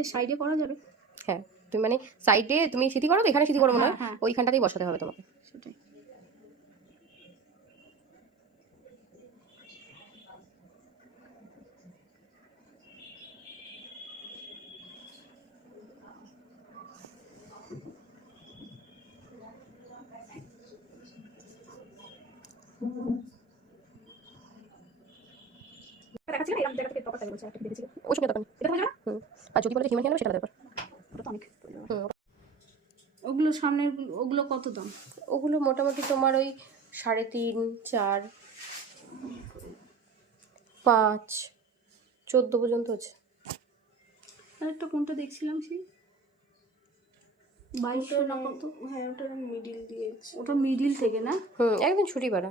এটা সাইডে করা যাবে? হ্যাঁ, তুমি মানে সাইডে তুমি সিটি করো তো, এখানে সিটি করবো না, হ্যাঁ। ওইখানটাতেই বসাতে হবে তোমাকে। সেটাই। দেখাচ্ছি না এরকম জায়গা থেকে টপারটা বলছে, একটা দেখেছি। ওই সঙ্গে দোকান এটা হয়ে যাবে? আর যদি বলে হিমা খেয়ে নেবে সেটা ব্যাপার। ওটা তো অনেক। ওগুলো সামনের ওগুলো কত দাম? ওগুলো মোটামুটি তোমার ওই 3.5, 4, 5, 14 পর্যন্ত আছে। আরেকটা কোনটা দেখছিলাম সেই 2200 না কত? হ্যাঁ ওটা মিডিল দিয়েছে। ওটা মিডিল থেকে না? একদম ছুটি পাড়া।